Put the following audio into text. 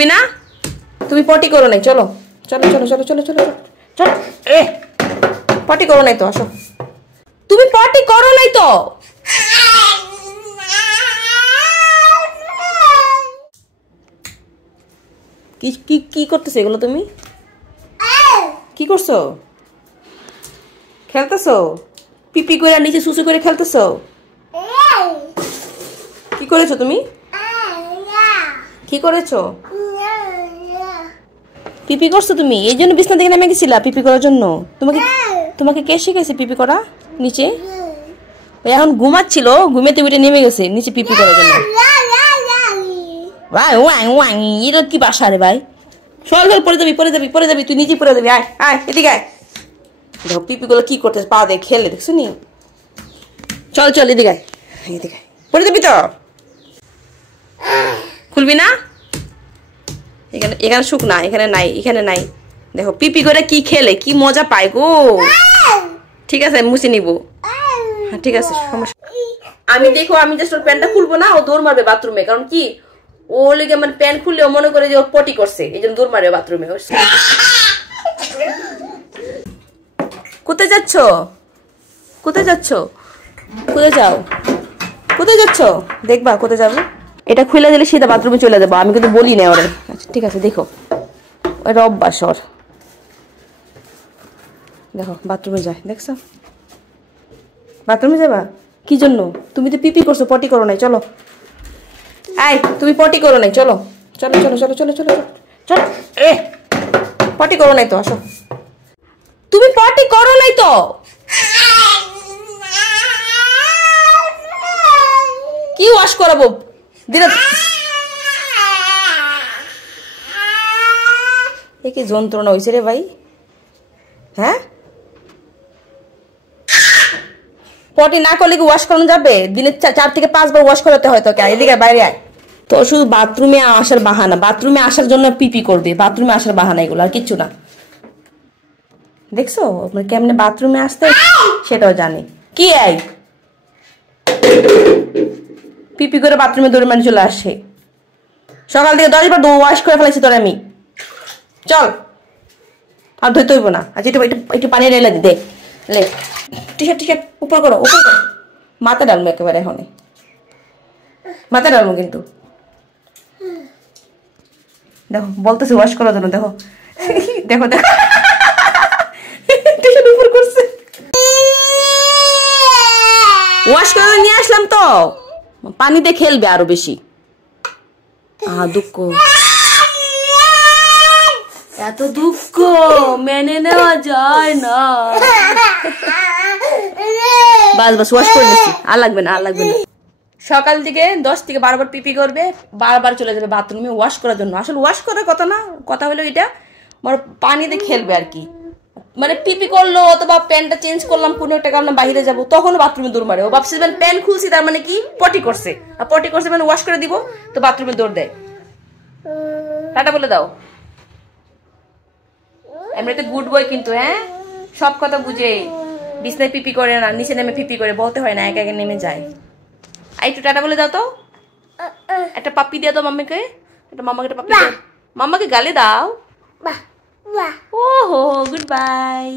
খুলবি না? তুমি পটি করো নাই, চলো চলো চলো চলো চলো চলো চলো। এ পটি করো নাই তো, আসো। তুমি পটি করো নাই তো? কি কি কি করতেছো এগুলো তুমি? কি করছো? খেলতেছো? পিপি করে নিচে সুসু করে খেলতেছো? কি করেছো তুমি? কি করেছো? পিপি করছো তুমি? এই জন্য বিছনা থেকে নেমে গেছিলা পিপি করার জন্য? তোমাকে তোমাকে কে শিখাইছে পিপি করা নিচে? এখন ঘুমাচ্ছিল, ঘুমেতে উঠে নেমে গেছে নিচে পিপি করার জন্য। ভাই ওয়াং ওয়াং, এটা কি বাসা রে ভাই? সর সর, পরে যাবি পরে যাবি পরে যাবি, তুই নিচে পরে যাবি। আয় আয় এদিকে আয়। দেখো পিপি গুলো কি করতেছে, পা দিয়ে খেলে, দেখছো নি? চল চল এদিকে আয়, এদিকে আয়। পরে যাবি তো? খুলবি না? এখানে এখানে সুখ না, এখানে নাই, এখানে নাই। দেখো পিপি করে কি খেলে, কি মজা পায় গো। ঠিক আছে মুছে নিব। হ্যাঁ ঠিক আছে, সমস্যা। আমি দেখো, আমি জাস্ট ওর প্যান্টটা খুলবো না, ও দৌড় মারবে বাথরুমে। কারণ কি, ও লেগে আমার প্যান্ট খুললে ও মনে করে যে ও পটি করছে, এই জন্য দৌড় মারবে বাথরুমে। কোথায় যাচ্ছ? কোথায় যাচ্ছ? কোথায় যাও? কোথায় যাচ্ছ? দেখবা কোথায় যাবে। এটা খুলে দিলে সিধা বাথরুমে চলে যাবো, আমি কিন্তু বলি না ওরে। আচ্ছা ঠিক আছে, দেখো ওটা অভ্যাস ওর। দেখো বাথরুমে যায়, দেখছো? বাথরুমে যাবা কি জন্য? তুমি তো পিপি করছো, পটি করো নাই। চলো আয়, তুমি পটি করো নাই, চলো চলো চলো চলো চলো চলো চলো। এ পটি করো নাই তো, আসো। তুমি পটি করো নাই তো? কি ওয়াশ করাবো দিনে? কি যন্ত্রণা হয়েছে রে ভাই। হ্যাঁ পটি না করলে কি ওয়াশ করানো যাবে? দিনে 4 থেকে 5 বার ওয়াশ করাতে হয় তোকে। এদিকে বাইরে আয়। তো শুধু বাথরুমে আসার বাহানা, বাথরুমে আসার জন্য পিপি করবে, বাথরুমে আসার বাহানা, এগুলো আর কিচ্ছু না। দেখছো কেমনে বাথরুমে আসতে, সেটাও জানে। কি আই পিপি করে বাথরুমে দৌড়ে মানে চলে আসে। সকাল থেকে 10 বার ওয়াশ করে ফেলেছি তোর আমি। চল আর ধুইতে হইব না। আচ্ছা একটু একটু পানি ঢেলে দে, লে। টি শার্ট উপর করো, উপর করো। মাথা ডালবো একেবারে, এখন মাথা ডালবো কিন্তু। দেখো বলতেছে ওয়াশ করার জন্য, দেখো দেখো দেখো টি শার্ট উপর করছে। ওয়াশ করে নিয়ে আসলাম তো, পানিতে খেলবে আরো বেশি। দুঃখ, এত দুঃখ মেনে নেওয়া যায় না। বাস বাস ওয়াশ করে নিচ্ছি, আর লাগবে না আর লাগবে না। সকাল থেকে 10 থেকে 12 বার পিপি করবে, বারবার চলে যাবে বাথরুমে ওয়াশ করার জন্য। আসলে ওয়াশ করার কথা না, কথা হলো এটা মানে পানিতে খেলবে আর কি। মানে পিপি করলো অথবা প্যান্টটা চেঞ্জ করলাম, কোনো একটা কারণে বাইরে যাবো, তখন বাথরুমে দৌড় মারে। ও ভাবছে প্যান্ট খুলছি তার মানে কি পটি করছে, আর পটি করছে মানে ওয়াশ করে দিব, তো বাথরুমে দৌড় দেয়। টাটা বলে দাও। এমনিতে গুড বয় কিন্তু, হ্যাঁ সব কথা বুঝে। বিছনায় পিপি করে না, নিচে নেমে পিপি করে, বলতে হয় না, একা একা নেমে যায়। আর একটু টাটা বলে দাও তো, একটা পাপ্পি দিয়ে দাও মাম্মিকে, একটা মাম্মাকে একটা পাপ্পি দাও, মাম্মাকে গালে দাও। ওহো গুড বাই।